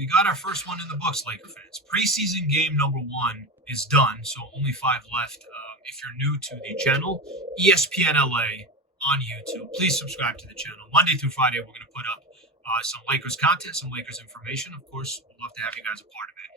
we got our first one in the books, Laker fans. Preseason game number 1 is done, so only 5 left. If you're new to the channel, ESPN LA on YouTube, please subscribe to the channel. Monday through Friday, we're going to put up some Lakers content, some Lakers information. Of course, we'd love to have you guys a part of it.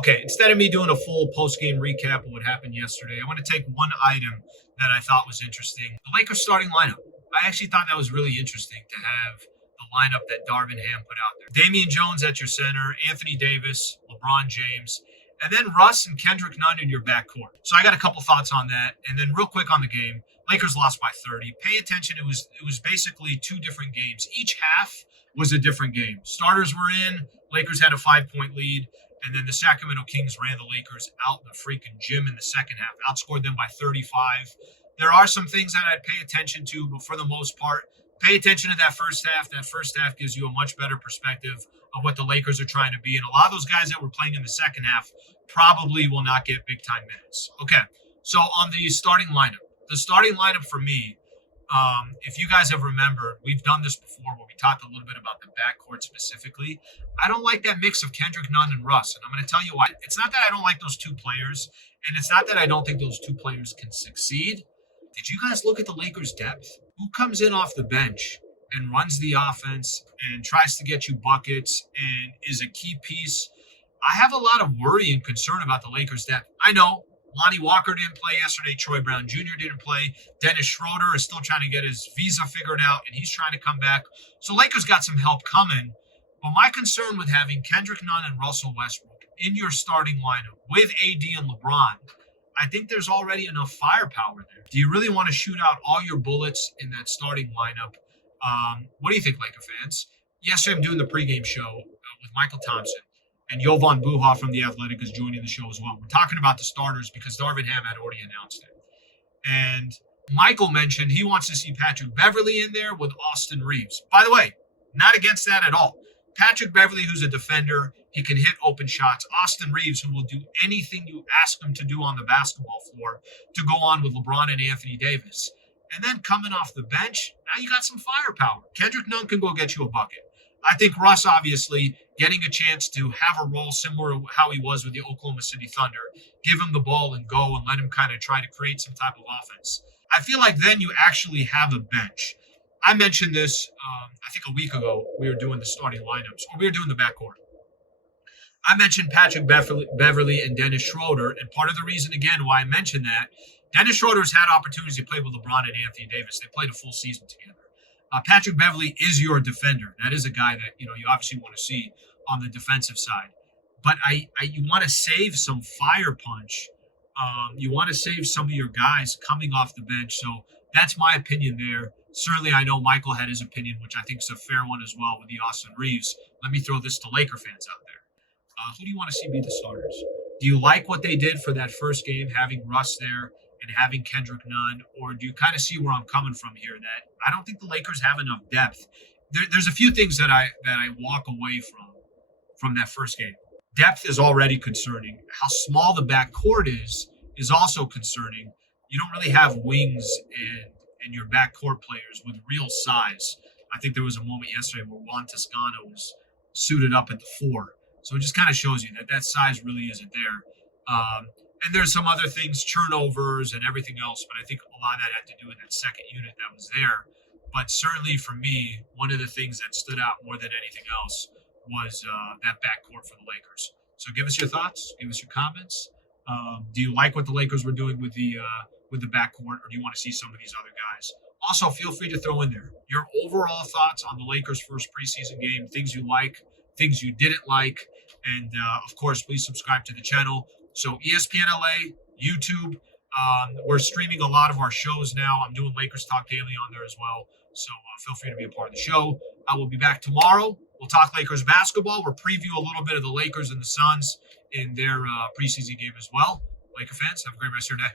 Okay, instead of me doing a full post-game recap of what happened yesterday, I want to take one item that I thought was interesting. The Lakers starting lineup. I actually thought that was really interesting to have the lineup that Darvin Ham put out there. Damian Jones at your center, Anthony Davis, LeBron James, and then Russ and Kendrick Nunn in your backcourt. So I got a couple thoughts on that. And then real quick on the game, Lakers lost by 30. Pay attention, it was basically 2 different games. Each half was a different game. Starters were in, Lakers had a 5-point lead, and then the Sacramento Kings ran the Lakers out in the freaking gym in the second half, outscored them by 35. There are some things that I'd pay attention to, but for the most part, pay attention to that first half. That first half gives you a much better perspective of what the Lakers are trying to be. And a lot of those guys that were playing in the second half probably will not get big-time minutes. Okay, so on the starting lineup. The starting lineup for me, if you guys have remembered, we've done this before where we talked a little bit about the backcourt specifically. I don't like that mix of Kendrick Nunn and Russ, and I'm going to tell you why. It's not that I don't like those 2 players, and it's not that I don't think those 2 players can succeed. Did you guys look at the Lakers' depth? Who comes in off the bench and runs the offense and tries to get you buckets and is a key piece? I have a lot of worry and concern about the Lakers' depth. I know Lonnie Walker didn't play yesterday. Troy Brown Jr. didn't play. Dennis Schroeder is still trying to get his visa figured out, and he's trying to come back. So Lakers got some help coming. But my concern with having Kendrick Nunn and Russell Westbrook in your starting lineup with AD and LeBron, I think there's already enough firepower there. Do you really want to shoot out all your bullets in that starting lineup? What do you think, Laker fans? Yesterday, I'm doing the pregame show with Michael Thompson, and Jovan Buha from The Athletic is joining the show as well. We're talking about the starters because Darvin Ham had already announced it. And Michael mentioned he wants to see Patrick Beverley in there with Austin Reeves. By the way, not against that at all. Patrick Beverley, who's a defender, he can hit open shots. Austin Reeves, who will do anything you ask him to do on the basketball floor to go on with LeBron and Anthony Davis. And then coming off the bench, now you got some firepower. Kendrick Nunn can go get you a bucket. I think Russ, obviously, getting a chance to have a role similar to how he was with the Oklahoma City Thunder, give him the ball and go and let him kind of try to create some type of offense. I feel like then you actually have a bench. I mentioned this, I think a week ago, we were doing the starting lineups, or we were doing the backcourt. I mentioned Patrick Beverley and Dennis Schroeder, and part of the reason, again, why I mentioned that, Dennis Schroeder's had opportunities to play with LeBron and Anthony Davis. They played a full season together. Patrick Beverley is your defender. That is a guy that you obviously want to see on the defensive side. But you want to save some fire punch. You want to save some of your guys coming off the bench. So that's my opinion there. Certainly, I know Michael had his opinion, which I think is a fair one as well with the Austin Reeves. Let me throw this to Laker fans out there. Who do you want to see be the starters? Do you like what they did for that first game, having Russ there and having Kendrick Nunn? Or do you kind of see where I'm coming from here, that I don't think the Lakers have enough depth? There's a few things that I walk away from that first game. Depth is already concerning. How small the backcourt is also concerning. You don't really have wings and your backcourt players with real size. I think there was a moment yesterday where Juan Toscano was suited up at the 4. So it just kind of shows you that size really isn't there. And there's some other things, turnovers and everything else, but I think a lot of that had to do with that second unit that was there. But certainly for me, one of the things that stood out more than anything else was that backcourt for the Lakers. So give us your thoughts, give us your comments. Do you like what the Lakers were doing with the backcourt, or do you want to see some of these other guys? Also, feel free to throw in there your overall thoughts on the Lakers' first preseason game, things you like, things you didn't like, and of course, please subscribe to the channel. So ESPN LA, YouTube, we're streaming a lot of our shows now. I'm doing Lakers Talk Daily on there as well. So feel free to be a part of the show. I will be back tomorrow. We'll talk Lakers basketball. We'll preview a little bit of the Lakers and the Suns in their preseason game as well. Laker fans, have a great rest of your day.